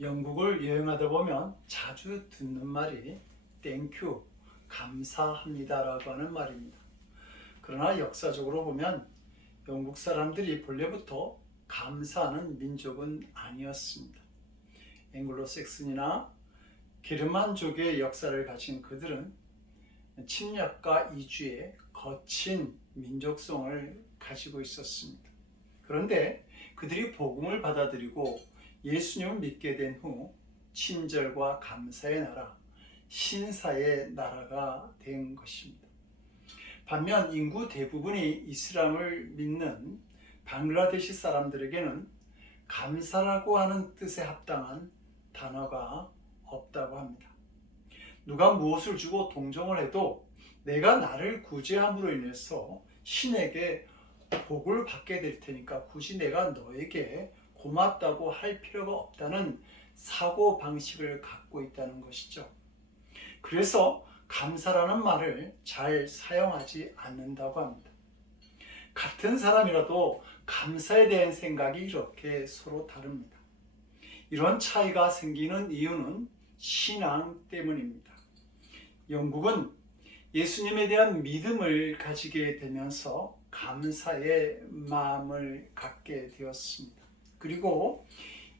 영국을 여행하다 보면 자주 듣는 말이 땡큐, 감사합니다라고 하는 말입니다. 그러나 역사적으로 보면 영국 사람들이 본래부터 감사하는 민족은 아니었습니다. 앵글로색슨이나 게르만족의 역사를 가진 그들은 침략과 이주의 거친 민족성을 가지고 있었습니다. 그런데 그들이 복음을 받아들이고 예수님을 믿게 된 후 친절과 감사의 나라, 신사의 나라가 된 것입니다. 반면 인구 대부분이 이슬람을 믿는 방글라데시 사람들에게는 감사라고 하는 뜻에 합당한 단어가 없다고 합니다. 누가 무엇을 주고 동정을 해도 내가 나를 구제함으로 인해서 신에게 복을 받게 될 테니까 굳이 내가 너에게 고맙다고 할 필요가 없다는 사고 방식을 갖고 있다는 것이죠. 그래서 감사라는 말을 잘 사용하지 않는다고 합니다. 같은 사람이라도 감사에 대한 생각이 이렇게 서로 다릅니다. 이런 차이가 생기는 이유는 신앙 때문입니다. 영국은 예수님에 대한 믿음을 가지게 되면서 감사의 마음을 갖게 되었습니다. 그리고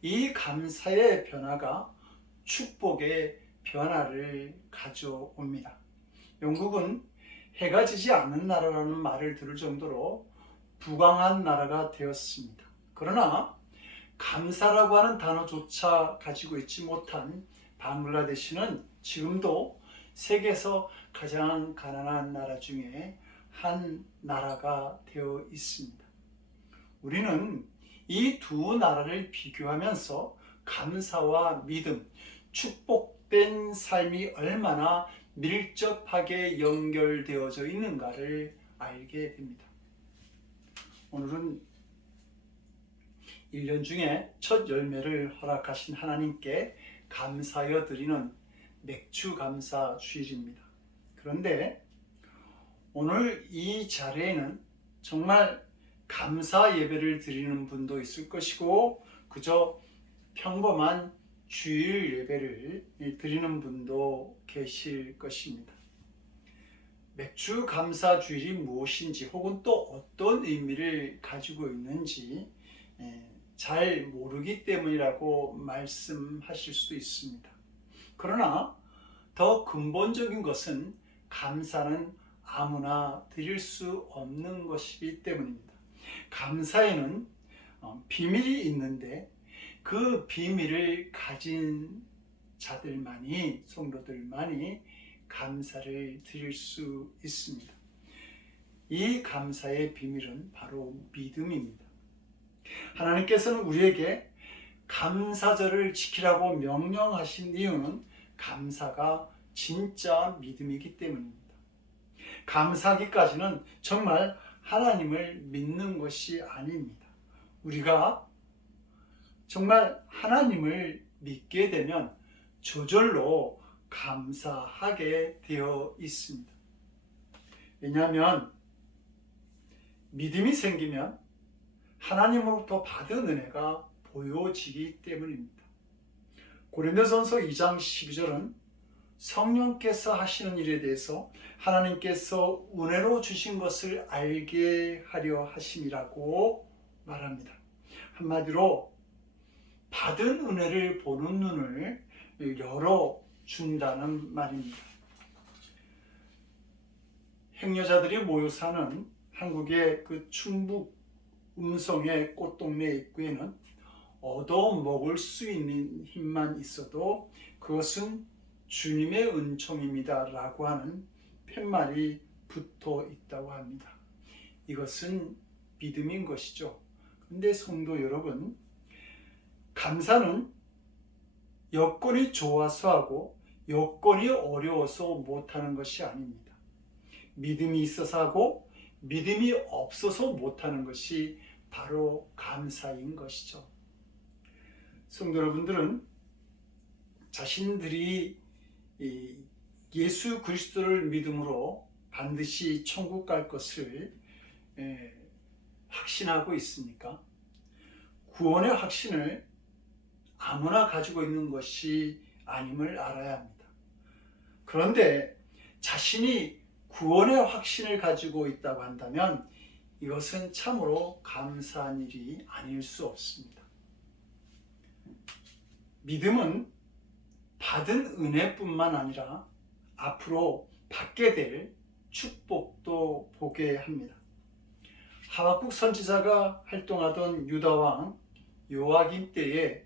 이 감사의 변화가 축복의 변화를 가져옵니다. 영국은 해가 지지 않는 나라라는 말을 들을 정도로 부강한 나라가 되었습니다. 그러나 감사라고 하는 단어조차 가지고 있지 못한 방글라데시는 지금도 세계에서 가장 가난한 나라 중에 한 나라가 되어 있습니다. 우리는 이 두 나라를 비교하면서 감사와 믿음, 축복된 삶이 얼마나 밀접하게 연결되어져 있는가를 알게 됩니다. 오늘은 1년 중에 첫 열매를 허락하신 하나님께 감사하여 드리는 맥주 감사 주일입니다. 그런데 오늘 이 자리에는 정말 감사 예배를 드리는 분도 있을 것이고 그저 평범한 주일 예배를 드리는 분도 계실 것입니다. 맥주 감사 주일이 무엇인지 혹은 또 어떤 의미를 가지고 있는지 잘 모르기 때문이라고 말씀하실 수도 있습니다. 그러나 더 근본적인 것은 감사는 아무나 드릴 수 없는 것이기 때문입니다. 감사에는 비밀이 있는데 그 비밀을 가진 자들만이, 성도들만이 감사를 드릴 수 있습니다. 이 감사의 비밀은 바로 믿음입니다. 하나님께서는 우리에게 감사절을 지키라고 명령하신 이유는 감사가 진짜 믿음이기 때문입니다. 감사하기까지는 정말 하나님을 믿는 것이 아닙니다. 우리가 정말 하나님을 믿게 되면 저절로 감사하게 되어 있습니다. 왜냐하면 믿음이 생기면 하나님으로부터 받은 은혜가 보여지기 때문입니다. 고린도전서 2장 12절은 성령께서 하시는 일에 대해서 하나님께서 은혜로 주신 것을 알게 하려 하심이라고 말합니다. 한마디로 받은 은혜를 보는 눈을 열어준다는 말입니다. 행여자들이 모여 사는 한국의 그 충북 음성의 꽃동네 입구에는 얻어먹을 수 있는 힘만 있어도 그것은 주님의 은총입니다 라고 하는 팻말이 붙어 있다고 합니다. 이것은 믿음인 것이죠. 그런데 성도 여러분, 감사는 여건이 좋아서 하고 여건이 어려워서 못하는 것이 아닙니다. 믿음이 있어서 하고 믿음이 없어서 못하는 것이 바로 감사인 것이죠. 성도 여러분들은 자신들이 예수 그리스도를 믿음으로 반드시 천국 갈 것을 확신하고 있습니까? 구원의 확신을 아무나 가지고 있는 것이 아님을 알아야 합니다. 그런데 자신이 구원의 확신을 가지고 있다고 한다면 이것은 참으로 감사한 일이 아닐 수 없습니다. 믿음은 받은 은혜뿐만 아니라 앞으로 받게 될 축복도 보게 합니다. 하박국 선지자가 활동하던 유다 왕 요아김 때에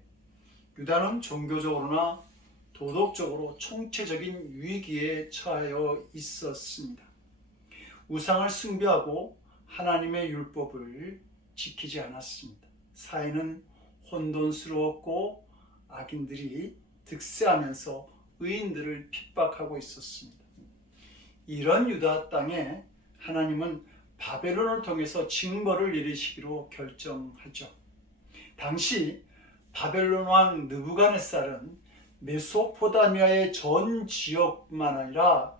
유다는 종교적으로나 도덕적으로 총체적인 위기에 처하여 있었습니다. 우상을 숭배하고 하나님의 율법을 지키지 않았습니다. 사회는 혼돈스러웠고 악인들이 득세하면서 의인들을 핍박하고 있었습니다. 이런 유다 땅에 하나님은 바벨론을 통해서 징벌을 내리시기로 결정하죠. 당시 바벨론 왕 느부갓네살은 메소포타미아의 전 지역뿐만 아니라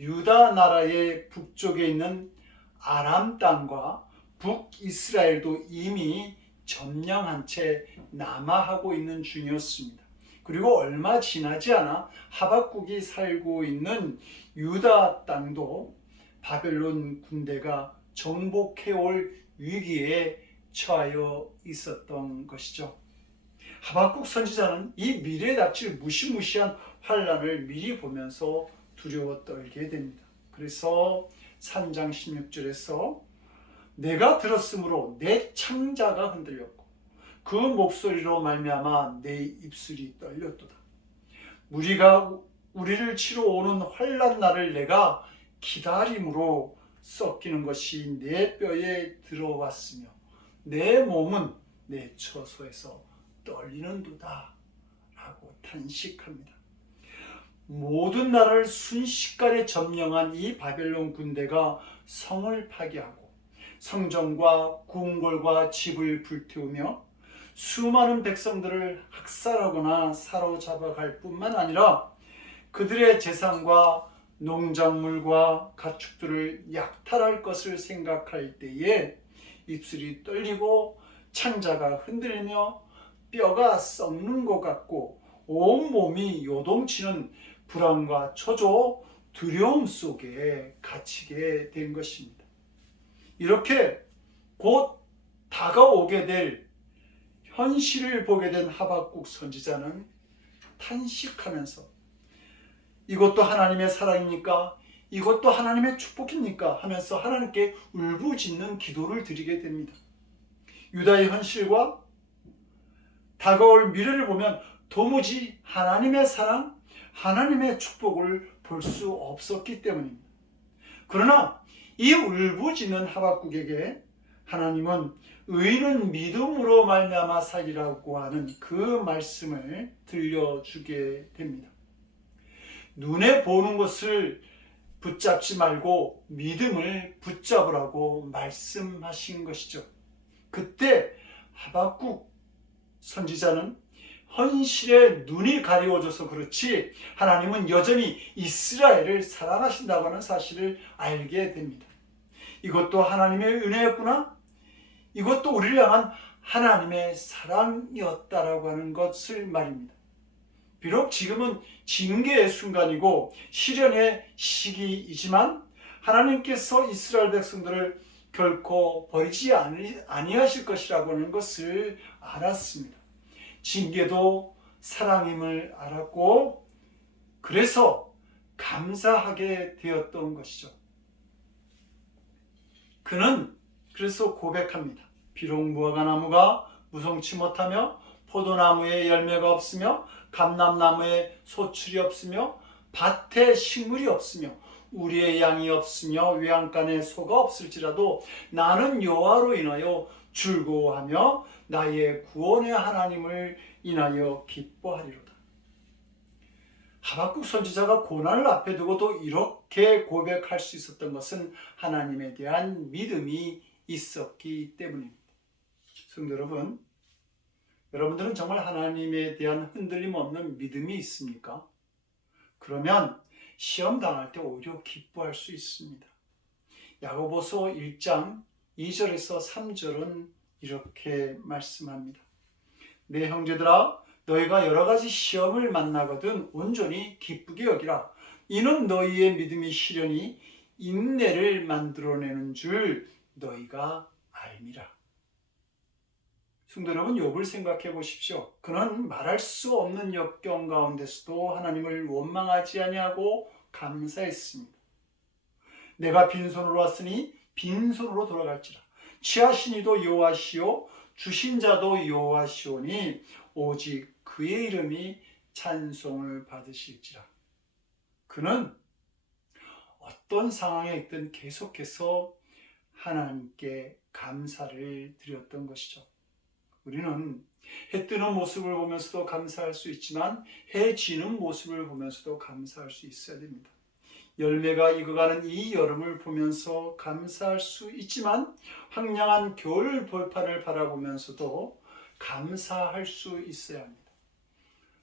유다 나라의 북쪽에 있는 아람 땅과 북이스라엘도 이미 점령한 채 남하하고 있는 중이었습니다. 그리고 얼마 지나지 않아 하박국이 살고 있는 유다 땅도 바벨론 군대가 정복해올 위기에 처하여 있었던 것이죠. 하박국 선지자는 이 미래에 닥칠 무시무시한 환란을 미리 보면서 두려워 떨게 됩니다. 그래서 3장 16절에서 내가 들었으므로 내 창자가 흔들렸고 그 목소리로 말미암아 내 입술이 떨렸도다. 무리가 우리를 치러 오는 환난 날을 내가 기다림으로 썩기는 것이 내 뼈에 들어왔으며 내 몸은 내 처소에서 떨리는도다 라고 탄식합니다. 모든 나라를 순식간에 점령한 이 바벨론 군대가 성을 파괴하고 성전과 궁궐과 집을 불태우며 수많은 백성들을 학살하거나 사로잡아갈 뿐만 아니라 그들의 재산과 농작물과 가축들을 약탈할 것을 생각할 때에 입술이 떨리고 창자가 흔들리며 뼈가 썩는 것 같고 온몸이 요동치는 불안과 초조, 두려움 속에 갇히게 된 것입니다. 이렇게 곧 다가오게 될 현실을 보게 된 하박국 선지자는 탄식하면서 이것도 하나님의 사랑입니까? 이것도 하나님의 축복입니까? 하면서 하나님께 울부짖는 기도를 드리게 됩니다. 유다의 현실과 다가올 미래를 보면 도무지 하나님의 사랑, 하나님의 축복을 볼 수 없었기 때문입니다. 그러나 이 울부짖는 하박국에게 하나님은 의인은 믿음으로 말미암아 살리라고 하는 그 말씀을 들려주게 됩니다. 눈에 보는 것을 붙잡지 말고 믿음을 붙잡으라고 말씀하신 것이죠. 그때 하박국 선지자는 현실에 눈이 가려워져서 그렇지 하나님은 여전히 이스라엘을 사랑하신다고 하는 사실을 알게 됩니다. 이것도 하나님의 은혜였구나. 이것도 우리를 향한 하나님의 사랑이었다라고 하는 것을 말입니다. 비록 지금은 징계의 순간이고 시련의 시기이지만 하나님께서 이스라엘 백성들을 결코 버리지 아니하실 것이라고 하는 것을 알았습니다. 징계도 사랑임을 알았고 그래서 감사하게 되었던 것이죠. 그는 그래서 고백합니다. 비록 무화과나무가 무성치 못하며 포도나무에 열매가 없으며 감람나무에 소출이 없으며 밭에 식물이 없으며 우리의 양이 없으며 외양간에 소가 없을지라도 나는 여호와로 인하여 즐거워하며 나의 구원의 하나님을 인하여 기뻐하리로다. 하박국 선지자가 고난을 앞에 두고도 이렇게 고백할 수 있었던 것은 하나님에 대한 믿음이 있었기 때문입니다. 성도 여러분, 여러분들은 정말 하나님에 대한 흔들림 없는 믿음이 있습니까? 그러면 시험 당할 때 오히려 기뻐할 수 있습니다. 야고보서 1장 2절에서 3절은 이렇게 말씀합니다. 내 형제들아 너희가 여러 가지 시험을 만나거든 온전히 기쁘게 여기라. 이는 너희의 믿음이 시련이 인내를 만들어내는 줄 너희가 알미라. 성도 여러분, 욥을 생각해 보십시오. 그는 말할 수 없는 역경 가운데서도 하나님을 원망하지 아니하고 감사했습니다. 내가 빈손으로 왔으니 빈손으로 돌아갈지라. 취하신 이도 여호와시요 주신 자도 여호와시오니 오직 그의 이름이 찬송을 받으실지라. 그는 어떤 상황에 있든 계속해서 하나님께 감사를 드렸던 것이죠. 우리는 해 뜨는 모습을 보면서도 감사할 수 있지만 해 지는 모습을 보면서도 감사할 수 있어야 됩니다. 열매가 익어가는 이 여름을 보면서 감사할 수 있지만 황량한 겨울 벌판을 바라보면서도 감사할 수 있어야 합니다.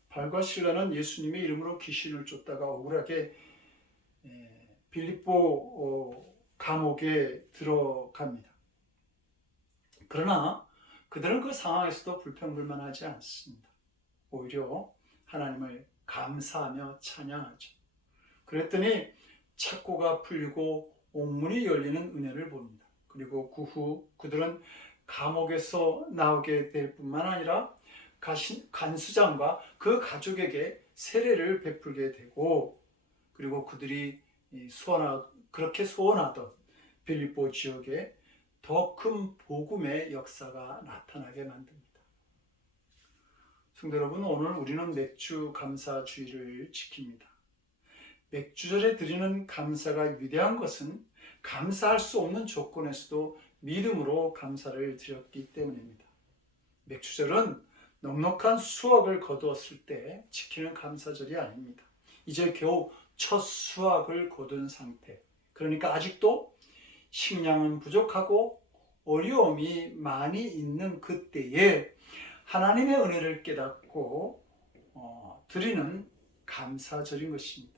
발과 실라는 예수님의 이름으로 귀신을 쫓다가 억울하게 빌립보 감옥에 들어갑니다. 그러나 그들은 그 상황에서도 불평불만하지 않습니다. 오히려 하나님을 감사하며 찬양하죠. 그랬더니 착고가 풀리고 옥문이 열리는 은혜를 봅니다. 그리고 그 후 그들은 감옥에서 나오게 될 뿐만 아니라 간수장과 그 가족에게 세례를 베풀게 되고, 그리고 그들이 그렇게 소원하던 빌립보 지역에 더 큰 복음의 역사가 나타나게 만듭니다. 성도 여러분, 오늘 우리는 맥주 감사주의를 지킵니다. 맥주절에 드리는 감사가 위대한 것은 감사할 수 없는 조건에서도 믿음으로 감사를 드렸기 때문입니다. 맥주절은 넉넉한 수확을 거두었을 때 지키는 감사절이 아닙니다. 이제 겨우 첫 수확을 거둔 상태, 그러니까 아직도 식량은 부족하고 어려움이 많이 있는 그때에 하나님의 은혜를 깨닫고 드리는 감사절인 것입니다.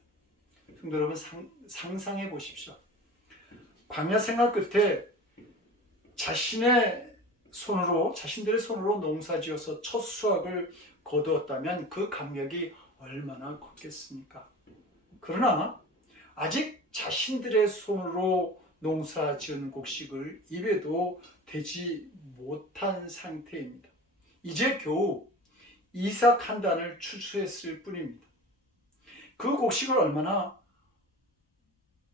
성도 여러분, 상상해 보십시오. 광야 생활 끝에 자신들의 손으로 농사지어서 첫 수확을 거두었다면 그 감격이 얼마나 컸겠습니까? 그러나 아직 자신들의 손으로 농사지은 곡식을 입에도 대지 못한 상태입니다. 이제 겨우 이삭 한 단을 추수했을 뿐입니다. 그 곡식을 얼마나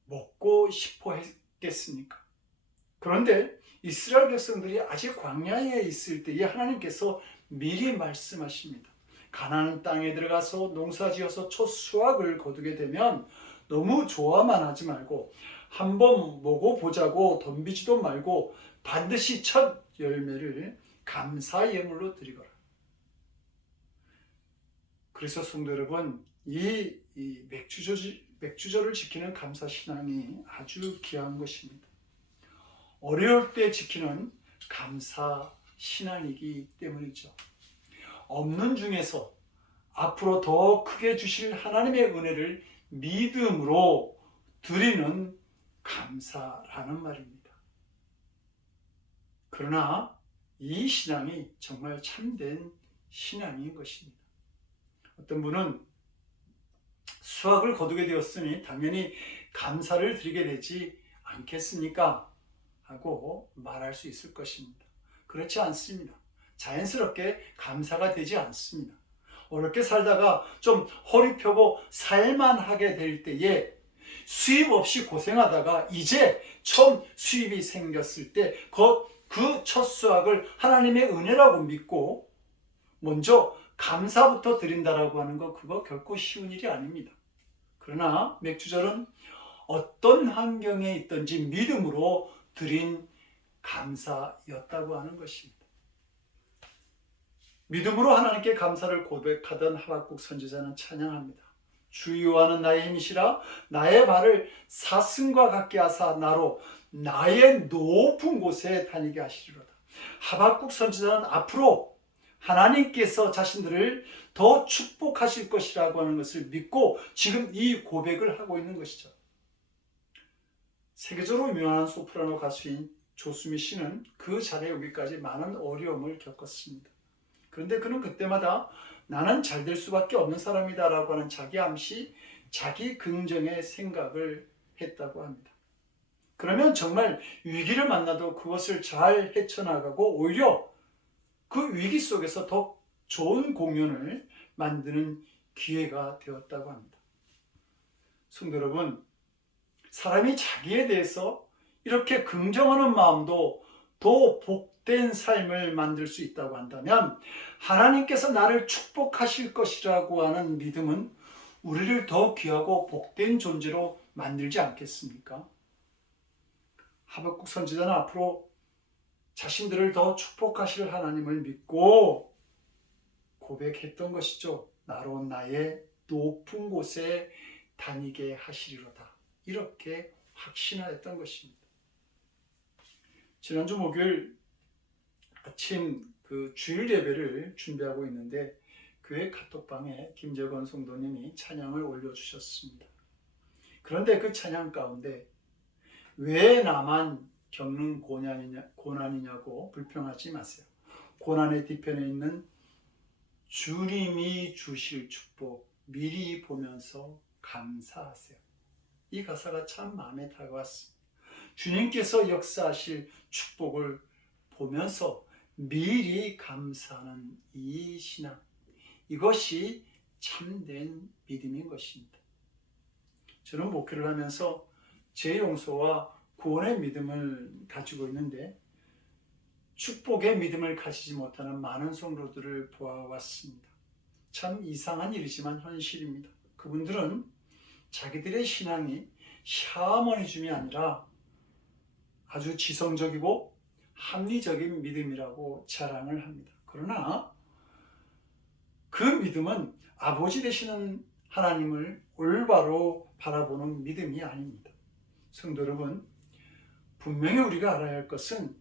먹고 싶어 했겠습니까? 그런데 이스라엘 백성들이 아직 광야에 있을 때에 하나님께서 미리 말씀하십니다. 가나안 땅에 들어가서 농사지어서 첫 수확을 거두게 되면 너무 좋아만 하지 말고 한번 먹어보자고 덤비지도 말고 반드시 첫 열매를 감사 예물로 드리거라. 그래서 성도 여러분, 이 맥주절을 지키는 감사 신앙이 아주 귀한 것입니다. 어려울 때 지키는 감사 신앙이기 때문이죠. 없는 중에서 앞으로 더 크게 주실 하나님의 은혜를 믿음으로 드리는 감사라는 말입니다. 그러나 이 신앙이 정말 참된 신앙인 것입니다. 어떤 분은 수확을 거두게 되었으니 당연히 감사를 드리게 되지 않겠습니까? 하고 말할 수 있을 것입니다. 그렇지 않습니다. 자연스럽게 감사가 되지 않습니다. 어렵게 살다가 좀 허리 펴고 살만하게 될 때에 수입 없이 고생하다가 이제 처음 수입이 생겼을 때 그 첫 수확을 하나님의 은혜라고 믿고 먼저 감사부터 드린다라고 하는 거, 그거 결코 쉬운 일이 아닙니다. 그러나 맥주절은 어떤 환경에 있든지 믿음으로 드린 감사였다고 하는 것입니다. 믿음으로 하나님께 감사를 고백하던 하박국 선지자는 찬양합니다. 주 여호와는 나의 힘이시라 나의 발을 사슴과 같게 하사 나로 나의 높은 곳에 다니게 하시리로다. 하박국 선지자는 앞으로 하나님께서 자신들을 더 축복하실 것이라고 하는 것을 믿고 지금 이 고백을 하고 있는 것이죠. 세계적으로 유명한 소프라노 가수인 조수미 씨는 그 자리에 오기까지 많은 어려움을 겪었습니다. 그런데 그는 그때마다 나는 잘 될 수밖에 없는 사람이다라고 하는 자기 암시, 자기 긍정의 생각을 했다고 합니다. 그러면 정말 위기를 만나도 그것을 잘 헤쳐나가고 오히려 그 위기 속에서 더 좋은 공연을 만드는 기회가 되었다고 합니다. 성도 여러분, 사람이 자기에 대해서 이렇게 긍정하는 마음도 더 복된 삶을 만들 수 있다고 한다면 하나님께서 나를 축복하실 것이라고 하는 믿음은 우리를 더 귀하고 복된 존재로 만들지 않겠습니까? 하박국 선지자는 앞으로 자신들을 더 축복하실 하나님을 믿고 고백했던 것이죠. 나로 나의 높은 곳에 다니게 하시리로다. 이렇게 확신하였던 것입니다. 지난주 목요일 아침 주일 예배를 준비하고 있는데 교회 카톡방에 김재건 성도님이 찬양을 올려주셨습니다. 그런데 그 찬양 가운데 왜 나만 겪는 고난이냐고 불평하지 마세요. 고난의 뒤편에 있는 주님이 주실 축복 미리 보면서 감사하세요. 이 가사가 참 마음에 다가왔습니다. 주님께서 역사하실 축복을 보면서 미리 감사하는 이 신앙, 이것이 참된 믿음인 것입니다. 저는 목회를 하면서 재용서와 구원의 믿음을 가지고 있는데 축복의 믿음을 가지지 못하는 많은 성도들을 보아왔습니다. 참 이상한 일이지만 현실입니다. 그분들은 자기들의 신앙이 샤머니즘이 아니라 아주 지성적이고 합리적인 믿음이라고 자랑을 합니다. 그러나 그 믿음은 아버지 되시는 하나님을 올바로 바라보는 믿음이 아닙니다. 성도 여러분, 분명히 우리가 알아야 할 것은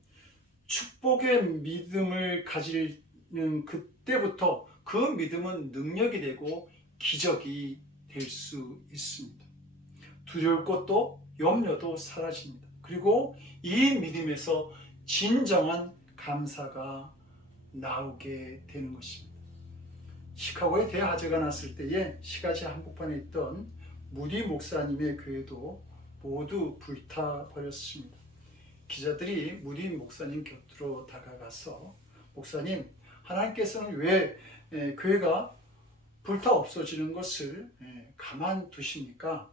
축복의 믿음을 가지는 그때부터 그 믿음은 능력이 되고 기적이 될 수 있습니다. 두려울 것도 염려도 사라집니다. 그리고 이 믿음에서 진정한 감사가 나오게 되는 것입니다. 시카고에 대화재가 났을 때에 시가지 한복판에 있던 무디 목사님의 교회도 모두 불타버렸습니다. 기자들이 무디 목사님 곁으로 다가가서 목사님, 하나님께서는 왜 교회가 불타 없어지는 것을 가만두십니까?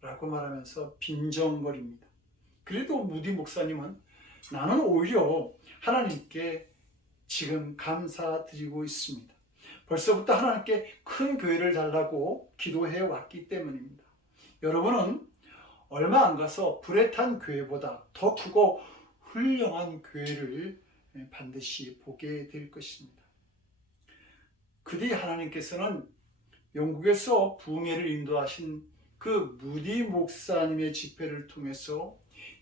라고 말하면서 빈정거립니다. 그래도 무디 목사님은 나는 오히려 하나님께 지금 감사드리고 있습니다. 벌써부터 하나님께 큰 교회를 달라고 기도해 왔기 때문입니다. 여러분은 얼마 안 가서 불에 탄 교회보다 더 크고 훌륭한 교회를 반드시 보게 될 것입니다. 그뒤 하나님께서는 영국에서 부흥회를 인도하신 그 무디 목사님의 집회를 통해서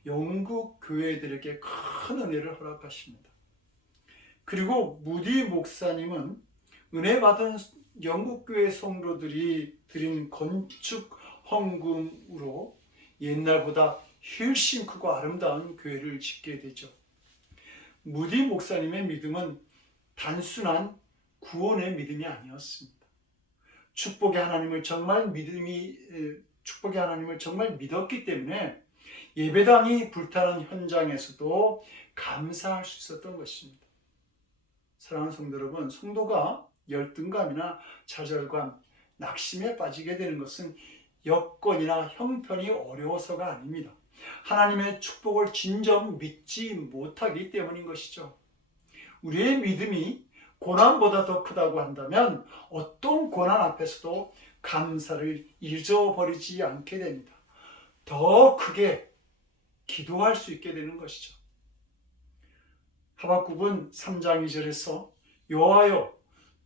영국 교회들에게 큰 은혜를 허락하십니다. 그리고 무디 목사님은 은혜 받은 영국 교회 성도들이 드린 건축 헌금으로 옛날보다 훨씬 크고 아름다운 교회를 짓게 되죠. 무디 목사님의 믿음은 단순한 구원의 믿음이 아니었습니다. 축복의 하나님을 정말 믿었기 때문에 예배당이 불타는 현장에서도 감사할 수 있었던 것입니다. 사랑하는 성도 여러분, 성도가 열등감이나 좌절감, 낙심에 빠지게 되는 것은 여건이나 형편이 어려워서가 아닙니다. 하나님의 축복을 진정 믿지 못하기 때문인 것이죠. 우리의 믿음이 고난보다 더 크다고 한다면 어떤 고난 앞에서도 감사를 잊어버리지 않게 됩니다. 더 크게 기도할 수 있게 되는 것이죠. 하박국은 3장 2절에서 여호와여,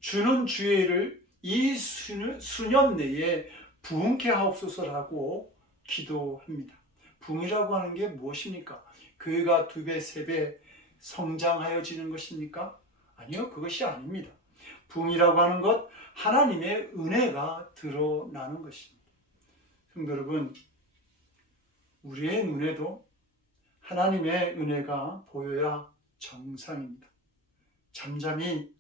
주는 주의 일을 이 수년 내에 부흥케 하옵소서라고 기도합니다. 부흥이라고 하는 게 무엇입니까? 교회가 2배, 3배 성장하여지는 것입니까? 아니요, 그것이 아닙니다. 부흥이라고 하는 것, 하나님의 은혜가 드러나는 것입니다. 성도 여러분, 우리의 눈에도 하나님의 은혜가 보여야 정상입니다. 잠잠히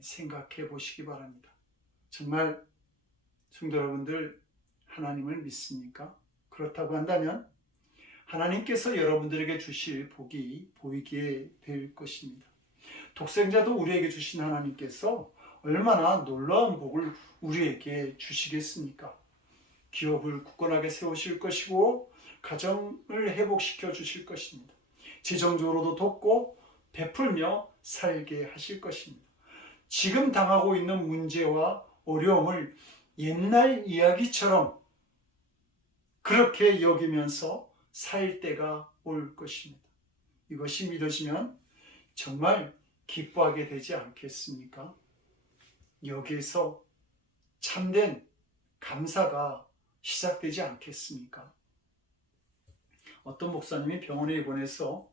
생각해 보시기 바랍니다. 정말 성도 여러분들 하나님을 믿습니까? 그렇다고 한다면 하나님께서 여러분들에게 주실 복이 보이게 될 것입니다. 독생자도 우리에게 주신 하나님께서 얼마나 놀라운 복을 우리에게 주시겠습니까? 기업을 굳건하게 세우실 것이고 가정을 회복시켜 주실 것입니다. 재정적으로도 돕고 베풀며 살게 하실 것입니다. 지금 당하고 있는 문제와 어려움을 옛날 이야기처럼 그렇게 여기면서 살 때가 올 것입니다. 이것이 믿어지면 정말 기뻐하게 되지 않겠습니까? 여기에서 참된 감사가 시작되지 않겠습니까? 어떤 목사님이 병원에 입원해서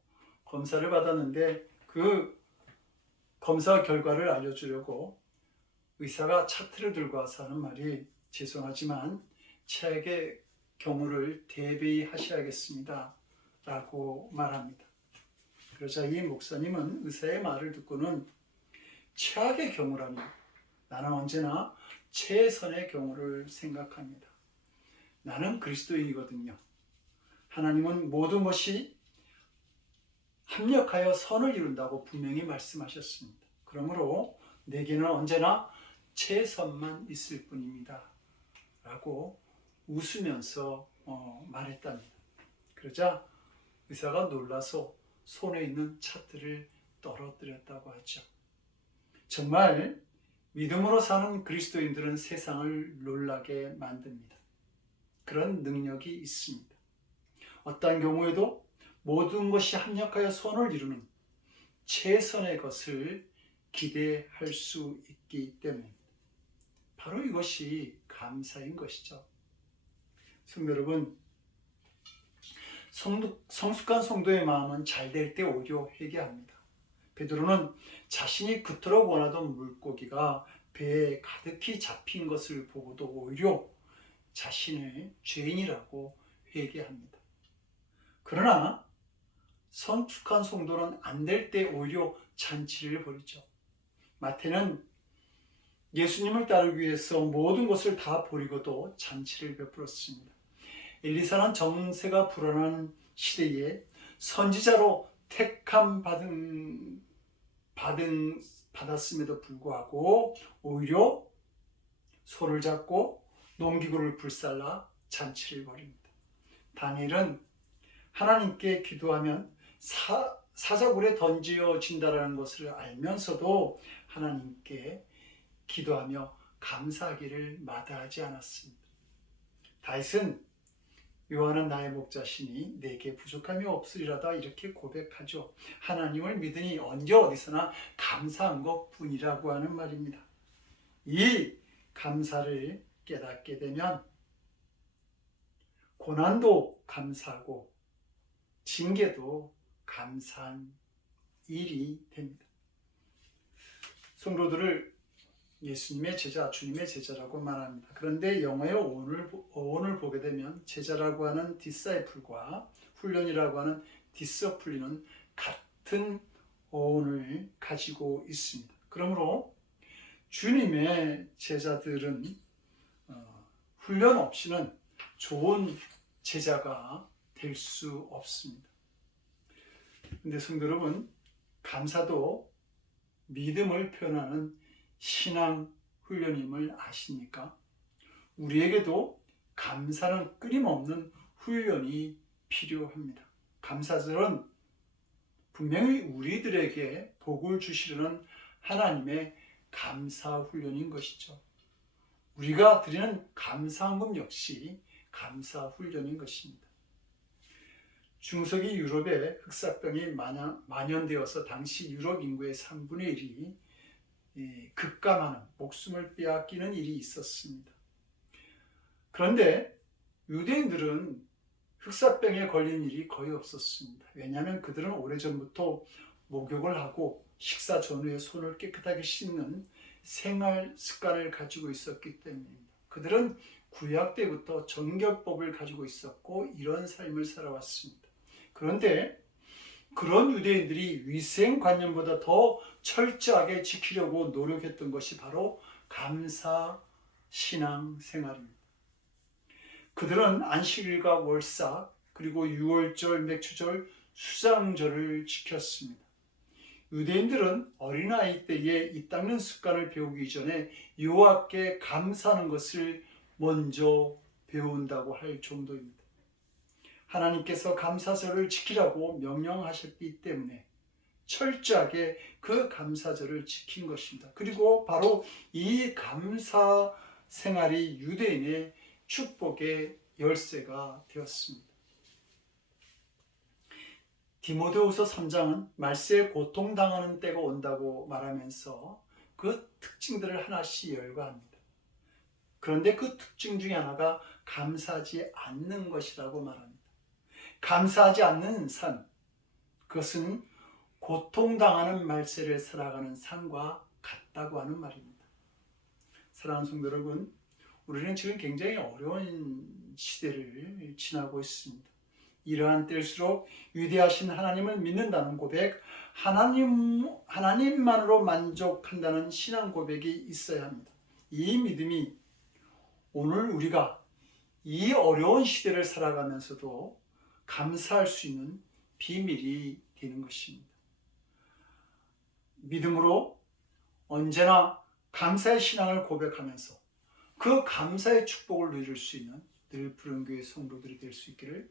검사를 받았는데 그 검사 결과를 알려주려고 의사가 차트를 들고 와서 하는 말이 죄송하지만 최악의 경우를 대비하셔야겠습니다 라고 말합니다. 그러자 이 목사님은 의사의 말을 듣고는 최악의 경우라니 나는 언제나 최선의 경우를 생각합니다. 나는 그리스도인이거든요. 하나님은 모든 것이 합력하여 선을 이룬다고 분명히 말씀하셨습니다. 그러므로 내게는 언제나 최선만 있을 뿐입니다 라고 웃으면서 말했답니다. 그러자 의사가 놀라서 손에 있는 차트를 떨어뜨렸다고 하죠. 정말 믿음으로 사는 그리스도인들은 세상을 놀라게 만듭니다. 그런 능력이 있습니다. 어떠한 경우에도 모든 것이 합력하여 선을 이루는 최선의 것을 기대할 수 있기 때문입니다. 바로 이것이 감사인 것이죠. 성도 여러분, 성숙한 성도의 마음은 잘 될 때 오히려 회개합니다. 베드로는 자신이 그토록 원하던 물고기가 배에 가득히 잡힌 것을 보고도 오히려 자신을 죄인이라고 회개합니다. 그러나 성숙한 성도는 안 될 때 오히려 잔치를 벌이죠. 마태는 예수님을 따르기 위해서 모든 것을 다 버리고도 잔치를 베풀었습니다. 엘리사는 정세가 불안한 시대에 선지자로 택함 받았음에도 불구하고 오히려 소를 잡고 농기구를 불살라 잔치를 벌입니다. 다니엘은 하나님께 기도하면 사자굴에 던져진다라는 것을 알면서도 하나님께 기도하며 감사하기를 마다하지 않았습니다. 다윗은 여호와는 나의 목자시니 내게 부족함이 없으리라다 이렇게 고백하죠. 하나님을 믿으니 언제 어디서나 감사한 것뿐이라고 하는 말입니다. 이 감사를 깨닫게 되면 고난도 감사하고 징계도 감사한 일이 됩니다. 성도들을 예수님의 제자, 주님의 제자라고 말합니다. 그런데 영어의 어원을 보게 되면 제자라고 하는 디사이플과 훈련이라고 하는 디서플린은 같은 어원을 가지고 있습니다. 그러므로 주님의 제자들은 훈련 없이는 좋은 제자가 될 수 없습니다. 그런데 성도 여러분, 감사도 믿음을 표현하는 신앙 훈련임을 아십니까? 우리에게도 감사는 끊임없는 훈련이 필요합니다. 감사절은 분명히 우리들에게 복을 주시려는 하나님의 감사 훈련인 것이죠. 우리가 드리는 감사헌금 역시 감사 훈련인 것입니다. 중세기 유럽에 흑사병이 만연되어서 당시 유럽 인구의 3분의 1이 급감하는 목숨을 빼앗기는 일이 있었습니다. 그런데 유대인들은 흑사병에 걸린 일이 거의 없었습니다. 왜냐하면 그들은 오래전부터 목욕을 하고 식사 전후에 손을 깨끗하게 씻는 생활 습관을 가지고 있었기 때문입니다. 그들은 구약 때부터 정결법을 가지고 있었고 이런 삶을 살아왔습니다. 그런데 그런 유대인들이 위생관념보다 더 철저하게 지키려고 노력했던 것이 바로 감사 신앙생활입니다. 그들은 안식일과 월삭 그리고 유월절, 맥주절, 수장절을 지켰습니다. 유대인들은 어린아이 때에 이 닦는 습관을 배우기 전에 여호와께 감사하는 것을 먼저 배운다고 할 정도입니다. 하나님께서 감사절을 지키라고 명령하셨기 때문에 철저하게 그 감사절을 지킨 것입니다. 그리고 바로 이 감사 생활이 유대인의 축복의 열쇠가 되었습니다. 디모데후서 3장은 말세에 고통당하는 때가 온다고 말하면서 그 특징들을 하나씩 열거합니다. 그런데 그 특징 중에 하나가 감사하지 않는 것이라고 말합니다. 감사하지 않는 삶, 그것은 고통당하는 말세를 살아가는 삶과 같다고 하는 말입니다. 사랑하는 성도 여러분, 우리는 지금 굉장히 어려운 시대를 지나고 있습니다. 이러한 때일수록 위대하신 하나님을 믿는다는 고백, 하나님만으로 만족한다는 신앙 고백이 있어야 합니다. 이 믿음이 오늘 우리가 이 어려운 시대를 살아가면서도 감사할 수 있는 비밀이 되는 것입니다. 믿음으로 언제나 감사의 신앙을 고백하면서 그 감사의 축복을 누릴 수 있는 늘 푸른교회 성도들이 될 수 있기를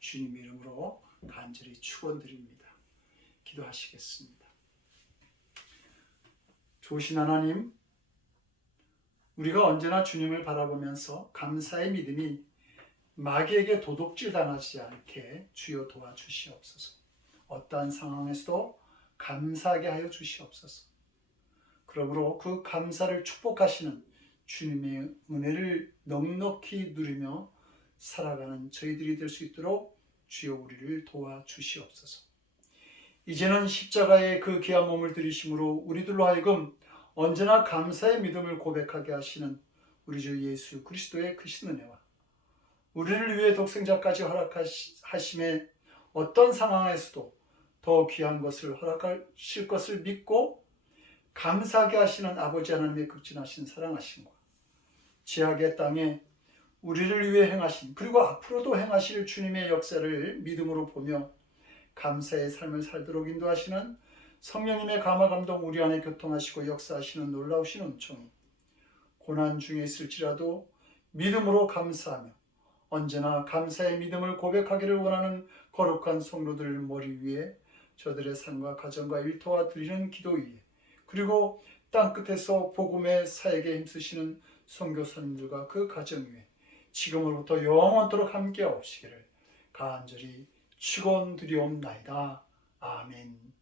주님의 이름으로 간절히 축원드립니다. 기도하시겠습니다. 좋으신 하나님, 우리가 언제나 주님을 바라보면서 감사의 믿음이 마귀에게 도둑질 당하지 않게 주여 도와주시옵소서. 어떠한 상황에서도 감사하게 하여 주시옵소서. 그러므로 그 감사를 축복하시는 주님의 은혜를 넉넉히 누리며 살아가는 저희들이 될 수 있도록 주여 우리를 도와주시옵소서. 이제는 십자가의 그 귀한 몸을 들이심으로 우리들로 하여금 언제나 감사의 믿음을 고백하게 하시는 우리 주 예수 그리스도의 크신 은혜와 우리를 위해 독생자까지 허락하심에 어떤 상황에서도 더 귀한 것을 허락하실 것을 믿고 감사하게 하시는 아버지 하나님의 극진하신 사랑하심과 지하의 땅에 우리를 위해 행하신 그리고 앞으로도 행하실 주님의 역사를 믿음으로 보며 감사의 삶을 살도록 인도하시는 성령님의 감화 감동 우리 안에 교통하시고 역사하시는 놀라우신 은총이 고난 중에 있을지라도 믿음으로 감사하며 언제나 감사의 믿음을 고백하기를 원하는 거룩한 성도들 머리 위에 저들의 삶과 가정과 일터와 드리는 기도 위에 그리고 땅끝에서 복음의 사역에 힘쓰시는 선교사님들과 그 가정 위에 지금으로부터 영원토록 함께 하옵시기를 간절히 축원드리옵나이다. 아멘.